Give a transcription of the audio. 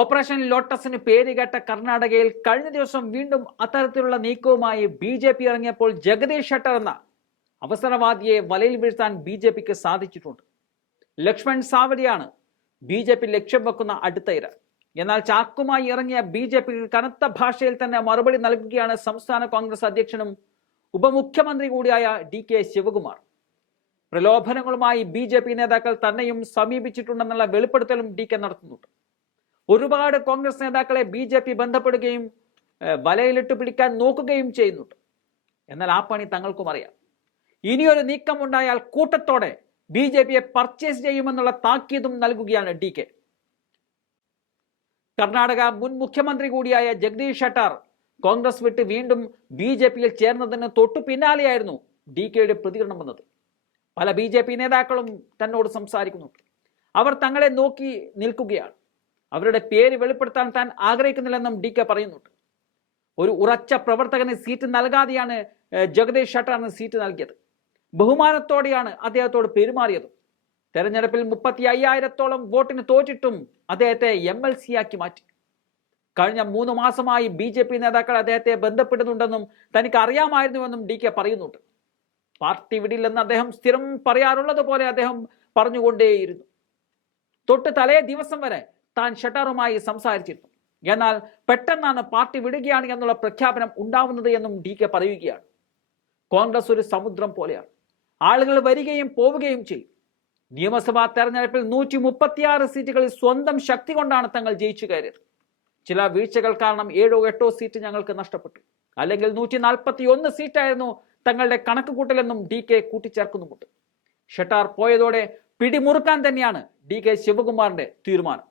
Operation ലോട്ടസിന് പേരുകേട്ട കർണാടകയിൽ കഴിഞ്ഞ ദിവസം വീണ്ടും അത്തരത്തിലുള്ള നീക്കവുമായി ബി ജെ പി ഇറങ്ങിയപ്പോൾ ജഗദീഷ് ഷട്ടർ എന്ന അവസരവാദിയെ വലയിൽ വീഴ്ത്താൻ ബി ജെ പിക്ക് സാധിച്ചിട്ടുണ്ട്. ലക്ഷ്മൺ സാവരിയാണ് ബി ജെ പി ലക്ഷ്യം വെക്കുന്ന അടുത്ത ഇര. എന്നാൽ ചാക്കുമായി ഇറങ്ങിയ ബി ജെ പിക്ക് കനത്ത ഭാഷയിൽ തന്നെ മറുപടി നൽകുകയാണ് സംസ്ഥാന കോൺഗ്രസ് അധ്യക്ഷനും ഉപമുഖ്യമന്ത്രി കൂടിയായ ഡി കെ ശിവകുമാർ. പ്രലോഭനങ്ങളുമായി ബി ജെ പി നേതാക്കൾ തന്നെയും സമീപിച്ചിട്ടുണ്ടെന്നുള്ള വെളിപ്പെടുത്തലും ഡി കെ നടത്തുന്നുണ്ട്. ഒരുപാട് കോൺഗ്രസ് നേതാക്കളെ ബി ജെ പി ബന്ധപ്പെടുകയും വലയിലിട്ട് പിടിക്കാൻ നോക്കുകയും ചെയ്യുന്നുണ്ട്. എന്നാൽ ആ പണി തങ്ങൾക്കും അറിയാം. ഇനിയൊരു നീക്കം ഉണ്ടായാൽ കൂട്ടത്തോടെ ബി ജെ പിയെ പർച്ചേസ് ചെയ്യുമെന്നുള്ള താക്കീതും നൽകുകയാണ് ഡി കെ. കർണാടക മുൻ മുഖ്യമന്ത്രി കൂടിയായ ജഗദീഷ് ഷട്ടർ കോൺഗ്രസ് വിട്ട് വീണ്ടും ബി ജെ പിയിൽ ചേർന്നതിന് തൊട്ടു പിന്നാലെയായിരുന്നു ഡി കെയുടെ പ്രതികരണം വന്നത്. പല ബി ജെ പി നേതാക്കളും തന്നോട് സംസാരിക്കുന്നുണ്ട്. അവർ തങ്ങളെ നോക്കി നിൽക്കുകയാണ്. അവരുടെ പേര് വെളിപ്പെടുത്താൻ താൻ ആഗ്രഹിക്കുന്നില്ലെന്നും ഡി കെ പറയുന്നുണ്ട്. ഒരു ഉറച്ച പ്രവർത്തകന് സീറ്റ് നൽകാതെയാണ് ജഗദീഷ് ഷട്ടറിന് സീറ്റ് നൽകിയത്. ബഹുമാനത്തോടെയാണ് അദ്ദേഹത്തോട് പെരുമാറിയത്. തെരഞ്ഞെടുപ്പിൽ മുപ്പത്തി അയ്യായിരത്തോളം വോട്ടിന് തോറ്റിട്ടും അദ്ദേഹത്തെ എം എൽ സി ആക്കി മാറ്റി. കഴിഞ്ഞ മൂന്ന് മാസമായി ബി ജെ പി നേതാക്കൾ അദ്ദേഹത്തെ ബന്ധപ്പെടുന്നുണ്ടെന്നും തനിക്ക് അറിയാമായിരുന്നുവെന്നും ഡി കെ പറയുന്നുണ്ട്. പാർട്ടി വിടില്ലെന്ന് അദ്ദേഹം സ്ഥിരം പറയാറുള്ളത് പോലെ അദ്ദേഹം പറഞ്ഞുകൊണ്ടേയിരുന്നു. തൊട്ട് തലേ ദിവസം വരെ താൻ ഷട്ടറുമായി സംസാരിച്ചിരുന്നു. എന്നാൽ പെട്ടെന്നാണ് പാർട്ടി വിടുകയാണ് എന്നുള്ള പ്രഖ്യാപനം ഉണ്ടാവുന്നത് എന്നും ഡി കെ പറയുകയാണ്. കോൺഗ്രസ് ഒരു സമുദ്രം പോലെയാണ്. ആളുകൾ വരികയും പോവുകയും ചെയ്യും. നിയമസഭാ തെരഞ്ഞെടുപ്പിൽ നൂറ്റി മുപ്പത്തിയാറ് സീറ്റുകളിൽ സ്വന്തം ശക്തി കൊണ്ടാണ് തങ്ങൾ ജയിച്ചു കയറിയത്. ചില വീഴ്ചകൾ കാരണം ഏഴോ എട്ടോ സീറ്റ് ഞങ്ങൾക്ക് നഷ്ടപ്പെട്ടു. അല്ലെങ്കിൽ നൂറ്റി നാൽപ്പത്തി ഒന്ന് സീറ്റായിരുന്നു തങ്ങളുടെ കണക്ക് കൂട്ടലെന്നും ഡി കെ കൂട്ടിച്ചേർക്കുന്നുമുണ്ട്. ഷട്ടാർ പോയതോടെ പിടിമുറുക്കാൻ തന്നെയാണ് ഡി കെ ശിവകുമാറിന്റെ തീരുമാനം.